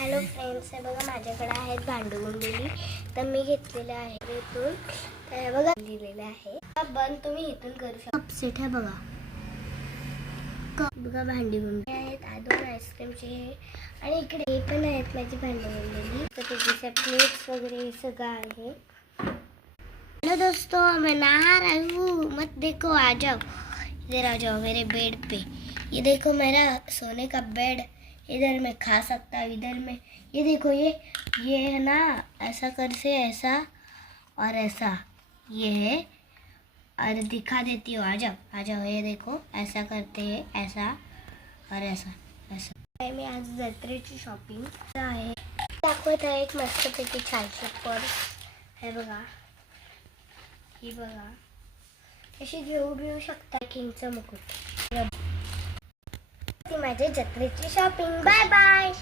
Hello friends, हे बघा माझ्याकडे आहेत भांडुगुंडुली. तर मी घेतलेले आहे इथून. तर बघा दिलेले आहे. बंद तुम्ही इथून करू शकता. कप सेट आहे बघा. कप बघा भांडुगुंडुली आहेत. दोन आईस्क्रीमचे आणि इकडे हे पण आहेत माझी भांडुगुंडुली. तर त्याच्यासाठी मिक्स वगैरे सगळं आहे. हेलो दोस्तों, मैं नहा रही हूँ, मत देखो, आ जाओ, इधर आ जाओ मेरे बेड पे. ये देखो मेरा सोने का बेड. इधर मैं खा सकता हूँ, इधर में ये देखो, ये है ना, ऐसा करके ऐसा और ऐसा ये है. और दिखा देती हूँ, आ जाओ आ जाओ. ये देखो ऐसा करते हैं, ऐसा और ऐसा ऐसा. मी आज जत्रेची शॉपिंग आहे दाखवत आहे. एक मस्तपैकी छानशी पर्स हे बघा. ही बघा अशी घेऊ शकता. किंगचं मुकुट. ती माझी जत्रेची शॉपिंग. Bye bye.